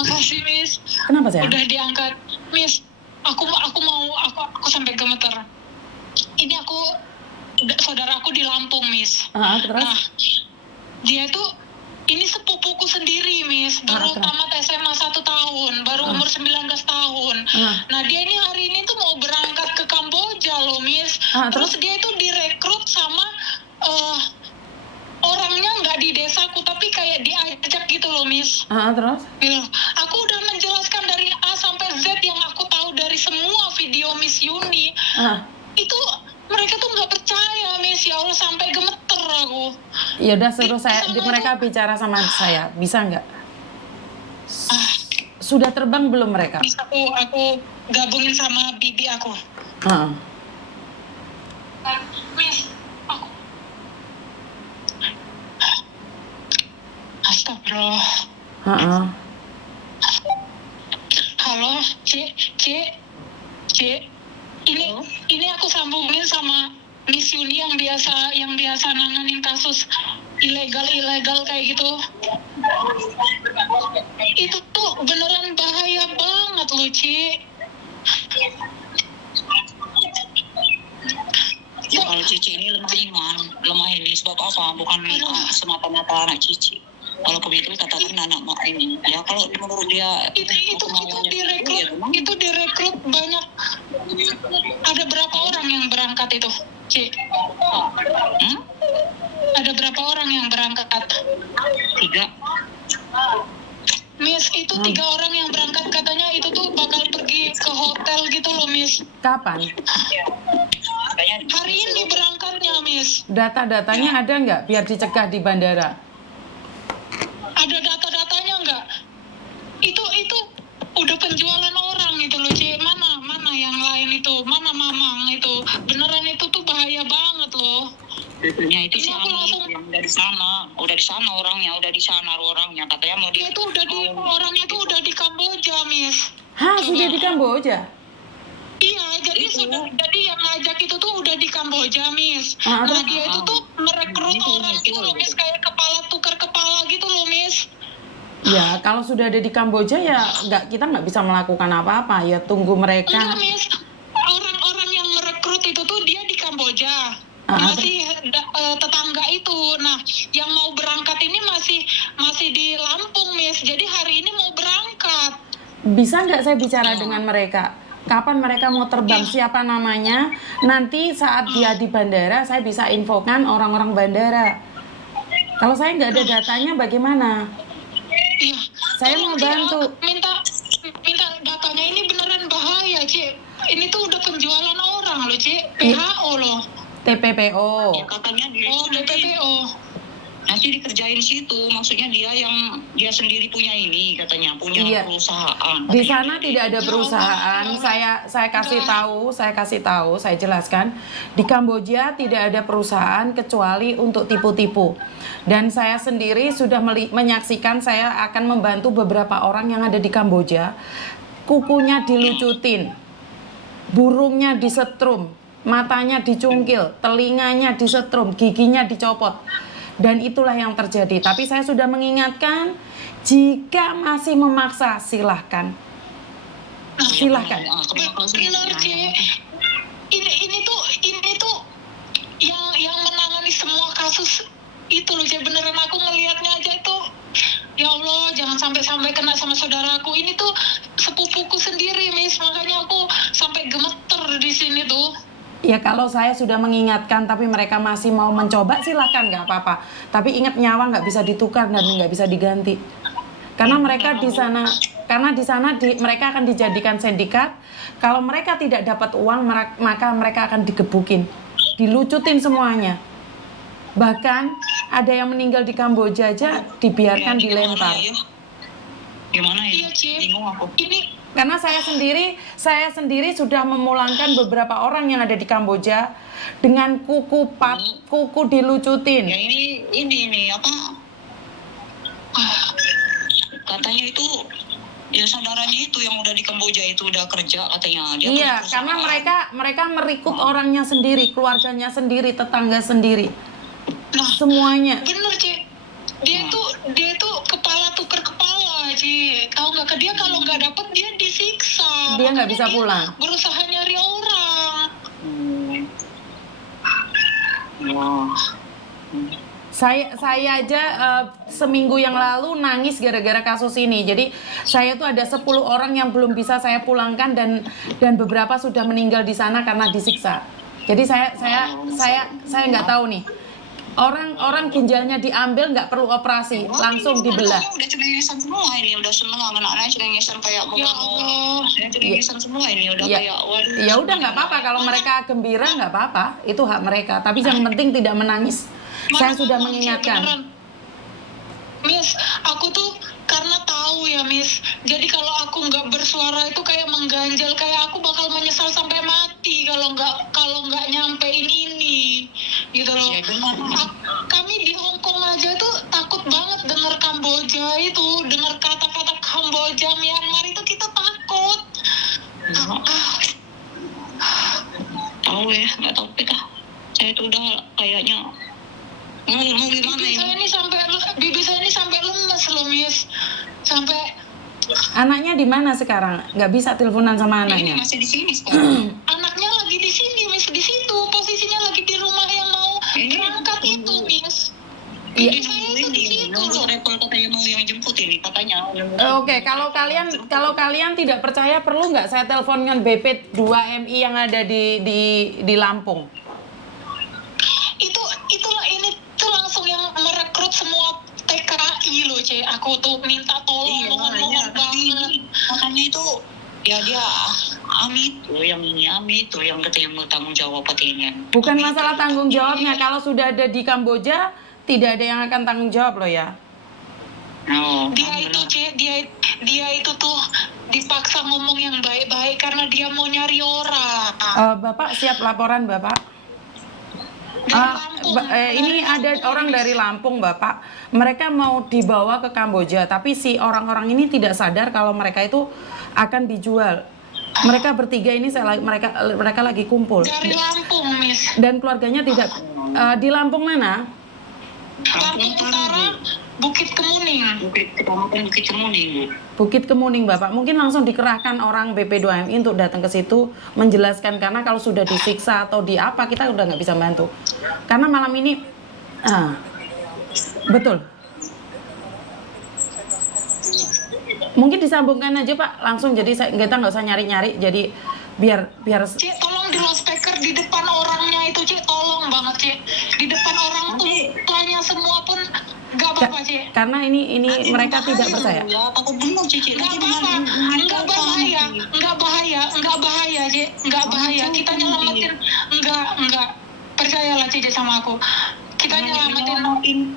Makasih, Miss. Kenapa sayang? Udah diangkat, Miss. Aku sampai gemeter. Ini saudara aku di Lampung, Miss. Terus? Nah, dia tuh ini sepupuku sendiri, Miss. Baru tamat SMA 1 tahun, baru umur 19 tahun. Nah, dia ini hari ini tuh mau berangkat ke Kamboja loh, Miss. Terus dia itu direkrut sama orangnya nggak di desaku, tapi kayak diajak gitu loh, Miss. Terus? Gitu. Aku udah menjelaskan dari A sampai Z yang aku tahu dari semua video Miss Yuni. Itu mereka tuh nggak percaya, Miss. Ya Allah, sampai gemeter aku. Ya udah suruh mereka bicara sama saya, bisa nggak? Sudah terbang belum mereka? Bisa, aku gabungin sama bibi aku. Miss, aku astagfirullah. Halo, C. Ini aku sambungin sama Miss Yuni yang biasa nanganin kasus ilegal kayak gitu. Itu tuh beneran bahaya banget loh, Ci. Ya kalau Cici ini lemah iman, sebab apa? Bukan semata-mata anak Cici. Kalau begitu katakan anak mak ini. Ya kalau menurut dia itu direkrut banyak. Ada berapa orang yang berangkat itu, Ci? Ada berapa orang yang berangkat? 3. Miss, itu 3 orang yang berangkat, katanya itu tuh bakal pergi ke hotel gitu loh, Miss. Kapan? Hari ini berangkatnya, Miss. Data-datanya ada nggak biar dicegah di bandara? Ada data-datanya nggak? Itu udah penjualan orang itu loh, Ci. Mana yang lain itu? Mana Mamang itu? Beneran itu tuh bahaya banget loh. Betulnya itu sih yang dari sana, udah di sana orangnya katanya mau di. Itu orangnya tuh udah di Kamboja, Miss. Sudah di Kamboja? Iya, jadi yang ngajak itu tuh udah di Kamboja, Miss. Nah, dia itu tuh merekrut orang gitu loh, Miss, kayak tukar kepala gitu loh, Miss. Ya, kalau sudah ada di Kamboja ya kita nggak bisa melakukan apa-apa, ya tunggu mereka. Enggak, Miss. Orang yang merekrut itu tuh dia di Kamboja. Masih tetangga itu. Nah, yang mau berangkat ini masih di Lampung, Miss. Jadi hari ini mau berangkat. Bisa nggak saya bicara dengan mereka? Kapan mereka mau terbang? Siapa namanya? Nanti saat dia di bandara, saya bisa infokan orang-orang bandara. Kalau saya nggak ada datanya, bagaimana? Iya. Saya mau bantu. Minta datanya, ini beneran bahaya, Ci. Ini tuh udah penjualan orang loh, Ci. PHO loh. TPPO. Ya, katanya dia TPPO. Nanti dikerjain situ, maksudnya dia sendiri punya ini, katanya punya perusahaan. Di sana tidak ada perusahaan. Saya kasih tahu, saya jelaskan. Di Kamboja tidak ada perusahaan kecuali untuk tipu-tipu. Dan saya sendiri sudah menyaksikan, saya akan membantu beberapa orang yang ada di Kamboja. Kukunya dilucutin, burungnya disetrum, matanya dicungkil, telinganya disetrum, giginya dicopot. Dan itulah yang terjadi. Tapi saya sudah mengingatkan, jika masih memaksa, silahkan. Silahkan. Benar, Ci. Ini tuh yang menangani semua kasus itu loh, Ci. Beneran aku ngelihatnya aja itu, ya Allah, jangan sampai kena sama saudaraku. Ini tuh sepupuku sendiri, Miss. Makanya aku sampai gemeter di sini tuh. Ya kalau saya sudah mengingatkan tapi mereka masih mau mencoba, silahkan, nggak apa-apa. Tapi ingat, nyawa nggak bisa ditukar dan nggak bisa diganti. Karena mereka di sana, mereka akan dijadikan sindikat. Kalau mereka tidak dapat uang, maka mereka akan digebukin, dilucutin semuanya. Bahkan ada yang meninggal di Kamboja aja dibiarkan dilempar. Gimana ya? Iya, Ci. Bingung aku. Karena saya sendiri sudah memulangkan beberapa orang yang ada di Kamboja dengan kuku dilucutin. Ya ini apa? Katanya itu ya saudaranya itu yang udah di Kamboja itu udah kerja katanya. Iya, karena mereka merekrut orangnya sendiri, keluarganya sendiri, tetangga sendiri. Semuanya. Bener, Ci. Dia tuh kepala tukar kepala, Ci. Cik. Tahu nggak, ke dia kalau nggak dapet dia disiksa. Dia nggak Makanya bisa pulang. Berusaha nyari orang. Wah. Saya aja seminggu yang lalu nangis gara-gara kasus ini. Jadi saya tuh ada 10 orang yang belum bisa saya pulangkan dan beberapa sudah meninggal di sana karena disiksa. Jadi saya nggak tahu nih. Orang ginjalnya diambil nggak perlu operasi, langsung dibelah. Udah cengengesan semua ini, udah semua anak-anaknya cengengesan kayak mau Ya Allah. cengengesan semua ini, udah Ya, kayak waduh. ya udah nggak apa-apa kalau mereka gembira, nggak apa-apa, itu hak mereka. Tapi yang penting tidak menangis. Saya sudah Mana, Cik, mengingatkan. beneran. Miss, aku tuh karena tahu ya Miss, jadi kalau aku nggak bersuara itu kayak mengganjal, kayak aku bakal menyesal sampai mati kalau nggak nyampein ini, gitu loh. Ya, benar. Kami di Hong Kong aja tuh takut banget dengar Kamboja itu, dengar kata-kata Kamboja, Myanmar itu kita takut. Tahu ya, nggak tahu kita. Saya itu udah kayaknya mau gimana Bibi saya ini sampai lemes loh Miss, sampai Anaknya di mana sekarang? Nggak bisa teleponan sama ini anaknya. masih di sini sekarang. anaknya lagi di sini Miss, di situ posisinya lagi di rumah yang mau berangkat itu Miss. Iya. Bibi saya itu di situ loh. Repot katanya mau yang jemput ini katanya. Oke, kalau kalian tidak percaya, perlu nggak saya teleponkan BP 2MI yang ada di Lampung? Itulah ini tuh langsung yang merekrut semua TKI loh Cek. Aku tuh minta tolong, mohon banget. Makanya itu ya dia Ami itu yang katanya mau tanggung jawab katanya. Bukan masalah tanggung jawabnya. Kalau sudah ada di Kamboja, tidak ada yang akan tanggung jawab loh ya. Oh, Dia itu Cek, dia itu tuh dipaksa ngomong yang baik-baik karena dia mau nyari orang. Bapak siap laporan Bapak? Dari Lampung. Ini ada orang dari Lampung Bapak. Mereka mau dibawa ke Kamboja, tapi si orang-orang ini tidak sadar kalau mereka itu akan dijual. Mereka bertiga ini mereka lagi kumpul. Dari Lampung Miss. Dan keluarganya tidak di Lampung mana? Lampung Utara, Bukit Kemuning. Bukit Kemuning. Bukit Kemuning Bapak. Mungkin langsung dikerahkan orang BP2MI untuk datang ke situ menjelaskan, karena kalau sudah disiksa atau di apa kita udah nggak bisa bantu. Karena malam ini betul. Mungkin disambungkan aja Pak langsung, jadi kita nggak usah nyari-nyari, jadi biar Cik, tolong di loudspeaker di depan orangnya itu Cik, tolong banget Cik. Di depan orang tuanya semua pun nggak apa-apa Cik. karena ini mereka tidak percaya. Ya, takut belum Cici. Nggak apa-apa, nggak bahaya Cik, nggak bahaya. Kita nyelamatin, nggak percayalah Cik sama aku. Kita nyelamatin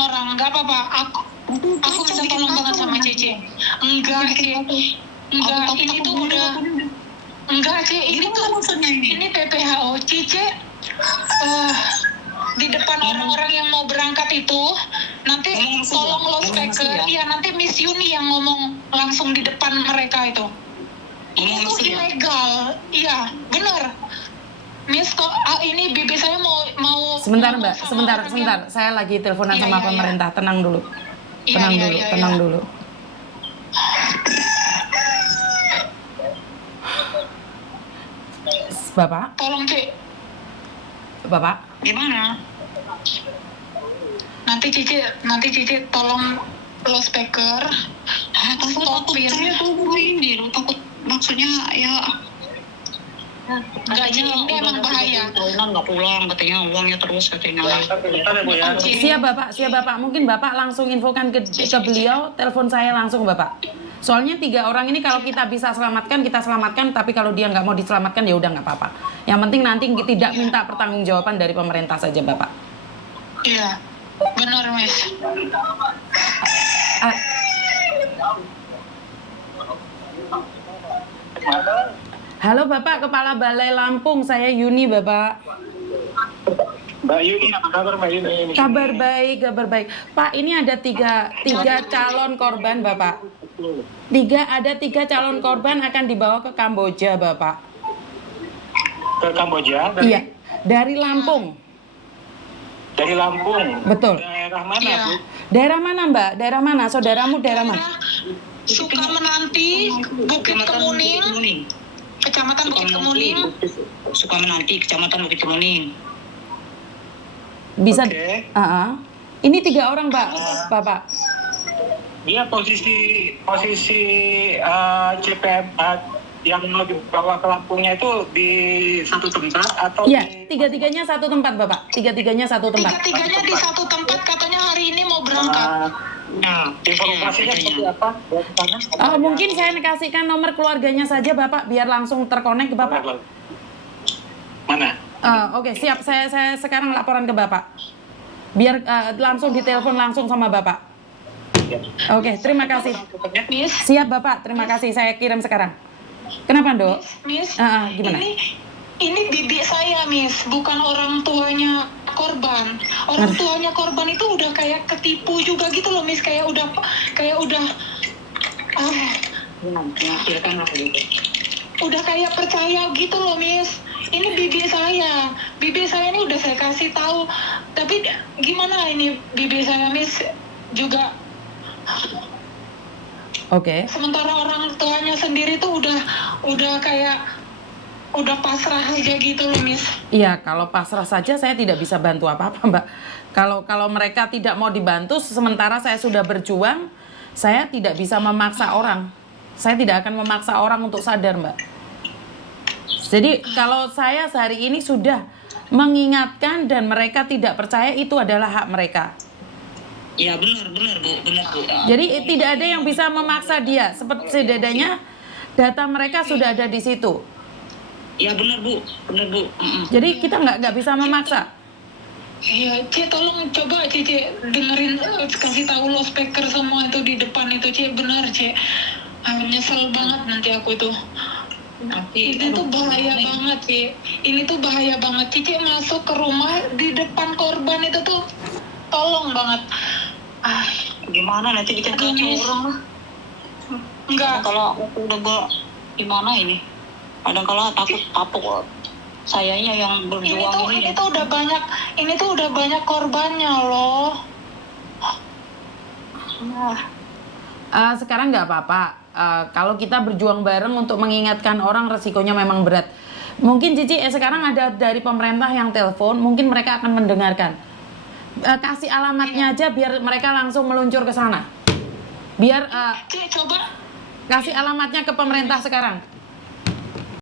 orang, nggak apa-apa. Aku minta tolong banget sama Cici. Enggak Cik, enggak, ini tuh udah. Enggak Cik, ini tuh ini PPHO Cici. Di depan orang-orang yang mau berangkat itu, nanti tolong loudspeaker. Iya, nanti Miss Yuni yang ngomong langsung di depan mereka itu. Ini tuh ilegal. Iya, benar. Miss, kok ini bibi saya mau Sebentar ngomong Mbak, sama orang sebentar. Saya lagi teleponan Iya, sama iya, pemerintah. Tenang dulu. Iya, Tenang dulu. Bapak, Tolong Cik, Bapak. Gimana? nanti Cici tolong loudspeaker. Takut saya tuh ini loh, takut maksudnya ya. Enggak Cik, ini emang bahaya. Nggak pulang katanya, uangnya terus katanya. Siap Bapak. Mungkin Bapak langsung infokan ke beliau, telepon saya langsung Bapak. Soalnya 3 orang ini kalau kita bisa selamatkan, kita selamatkan. Tapi kalau dia nggak mau diselamatkan, ya udah nggak apa-apa. Yang penting nanti tidak minta pertanggungjawaban dari pemerintah saja Bapak. Iya, benar Miss. Halo Bapak, Kepala Balai Lampung, saya Yuni Bapak. Mbak Yuni, apa kabar Mbak Yuni? Kabar baik. Pak, ini ada tiga calon korban Bapak. Ada tiga calon korban akan dibawa ke Kamboja Bapak. Ke Kamboja? Iya, dari Lampung. Dari Lampung. Betul. Daerah mana, Iya. Bu? Daerah mana Mbak? Daerah mana? Saudaramu daerah mana? Sukamenanti, Bukit Kemuning, Kecamatan Bukit Kemuning. Sukamenanti, Kecamatan Bukit Kemuning. Bisa. Oke. Ini 3 orang Mbak, Bapak. Dia posisi CPM yang mau dibawa ke Lampungnya itu di satu tempat atau Iya, di... tiga-tiganya satu tempat Bapak. Tiga-tiganya satu tempat. Tiga-tiganya di satu tempat, katanya hari ini mau berangkat. Informasinya seperti apa? Dari sana? Mungkin saya kasihkan nomor keluarganya saja Bapak, biar langsung terkonek ke Bapak. Mana? Oke, siap. Saya sekarang laporan ke Bapak. Biar langsung ditelepon langsung sama Bapak. Oke, terima kasih. Miss, Siap Bapak, terima kasih. Saya kirim sekarang. Kenapa, Dok? Miss, Gimana? ini bibi saya, Miss, bukan orang tuanya korban. Orang tuanya korban itu udah kayak ketipu juga gitu loh, Miss, kayak udah udah kayak percaya gitu loh, Miss. Ini bibi saya ini udah saya kasih tahu, tapi gimana ini bibi saya, Miss, juga Oke. sementara orang tuanya sendiri tuh udah kayak udah pasrah aja gitu loh, Miss. Iya, kalau pasrah saja saya tidak bisa bantu apa-apa, Mbak. Kalau mereka tidak mau dibantu, sementara saya sudah berjuang, saya tidak bisa memaksa orang. Saya tidak akan memaksa orang untuk sadar, Mbak. Jadi kalau saya sehari ini sudah mengingatkan dan mereka tidak percaya, itu adalah hak mereka. Ya benar Bu. Jadi tidak ada yang bisa memaksa dia. Seperti setidaknya data mereka sudah ada di situ. Ya benar Bu. Jadi kita nggak bisa memaksa. Iya, Ci, tolong coba Ci dengerin, kasih tahu loudspeaker semua itu di depan itu, Ci, benar, Ci. Nyesel banget nanti aku tuh. Ini tuh bahaya banget, Ci. Ini tuh bahaya banget. Cici masuk ke rumah di depan korban itu tuh, tolong banget. Gimana nanti kita kacau orang lah. Enggak. Kalau aku udah gimana ini? Kadang kala takut kapok. Sayanya yang berjuang Ini tuh udah banyak korbannya loh. Sekarang nggak apa-apa. Kalau kita berjuang bareng untuk mengingatkan orang, resikonya memang berat. Mungkin Cici sekarang ada dari pemerintah yang telepon, mungkin mereka akan mendengarkan. Kasih alamatnya aja biar mereka langsung meluncur ke sana. Biar Ci, coba kasih alamatnya ke pemerintah sekarang.